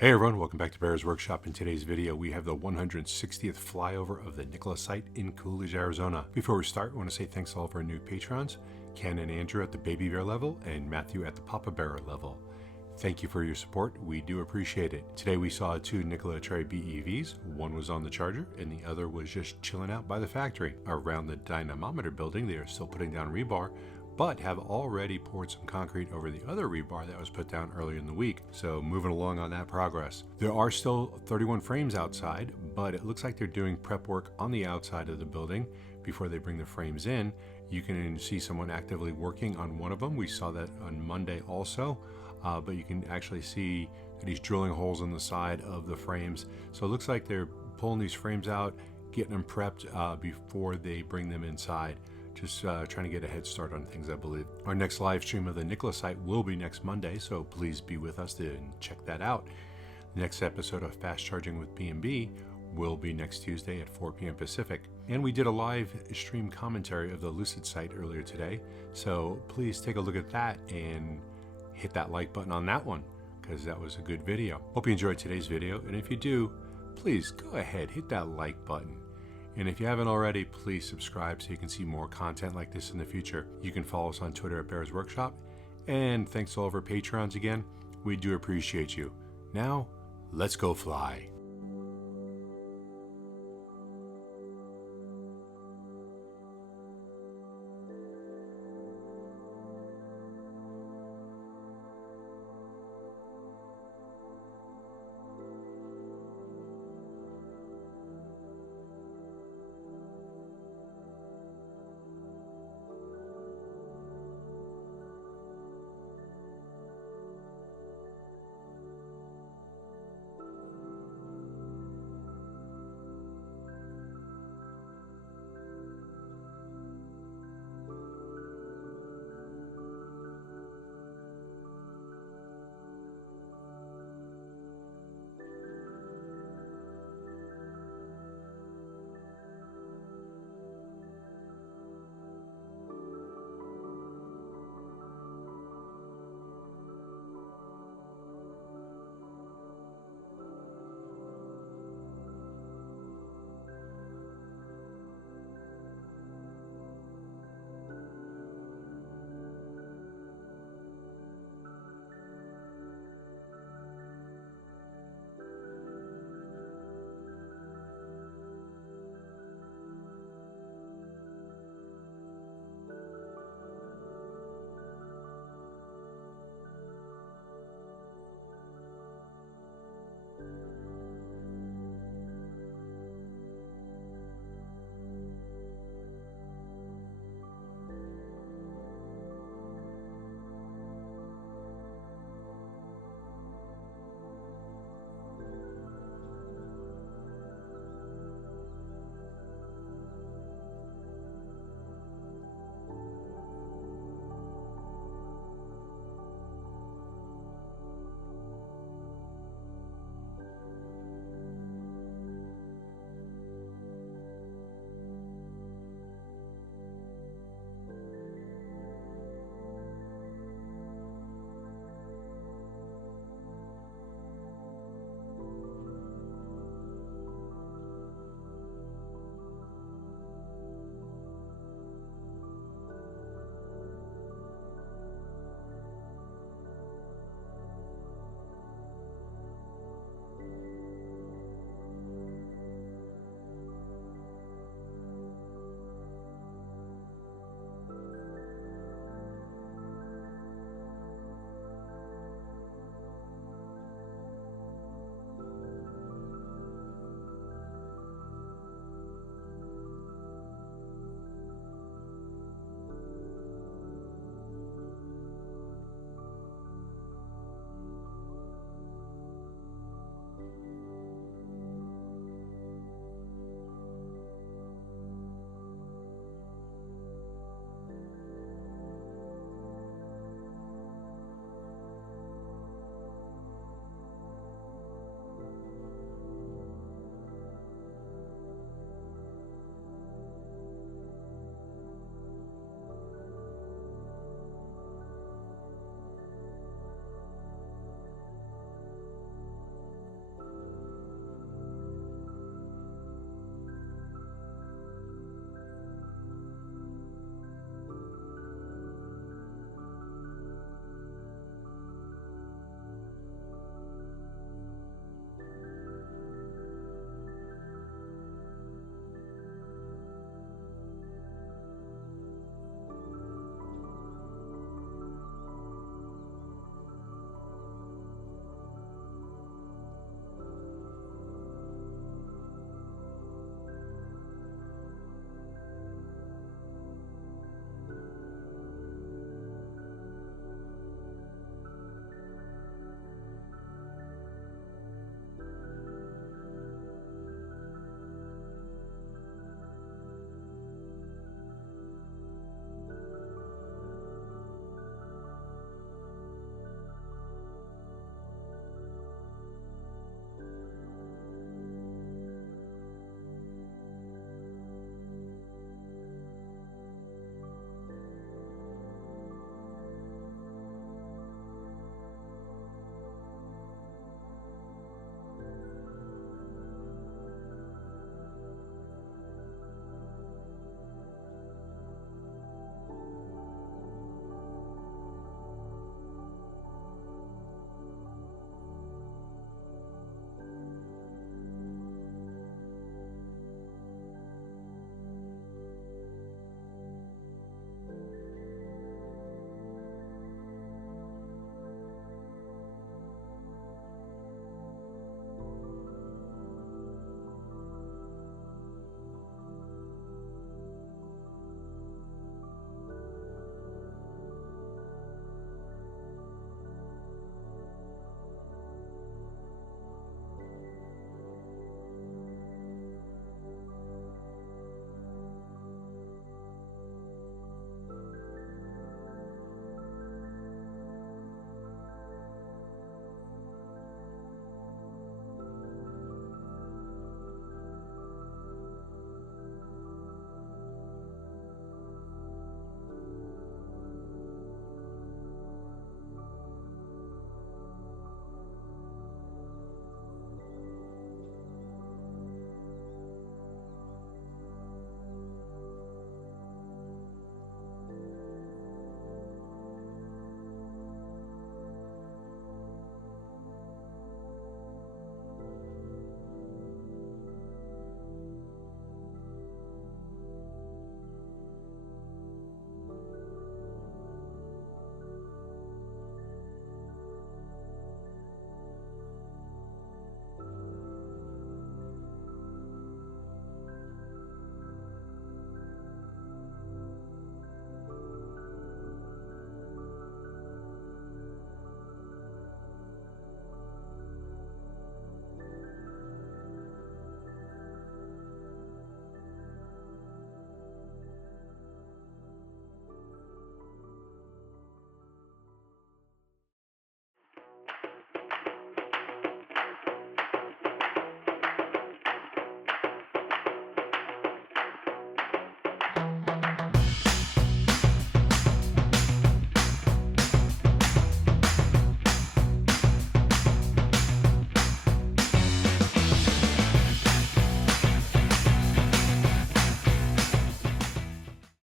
Hey everyone, welcome back to Bear's Workshop. In today's video, we have the 160th flyover of the Nikola site in Coolidge, Arizona. Before we start, I want to say thanks to all of our new patrons, Ken and Andrew at the Baby Bear level, and Matthew at the Papa Bear level. Thank you for your support. We do appreciate it. Today we saw two Nikola BEVs. One was on the charger and the other was just chilling out by the factory. Around the dynamometer building, they are still putting down rebar, but have already poured some concrete over the other rebar that was put down earlier in the week. So moving along on that progress. There are still 31 frames outside, but it looks like they're doing prep work on the outside of the building before they bring the frames in. You can see someone actively working on one of them. We saw that on Monday also, but you can actually see that he's drilling holes in the side of the frames. So it looks like they're pulling these frames out, getting them prepped before they bring them inside. Just trying to get a head start on things, I believe. Our next live stream of the Nikola site will be next Monday, so please be with us to check that out. The next episode of Fast Charging with B&B will be next Tuesday at 4 p.m. Pacific. And we did a live stream commentary of the Lucid site earlier today, so please take a look at that and hit that like button on that one, because that was a good video. Hope you enjoyed today's video, and if you do, please go ahead, hit that like button. And if you haven't already, please subscribe so you can see more content like this in the future. You can follow us on Twitter at Bear's Workshop. And thanks to all of our patrons again. We do appreciate you. Now, let's go fly.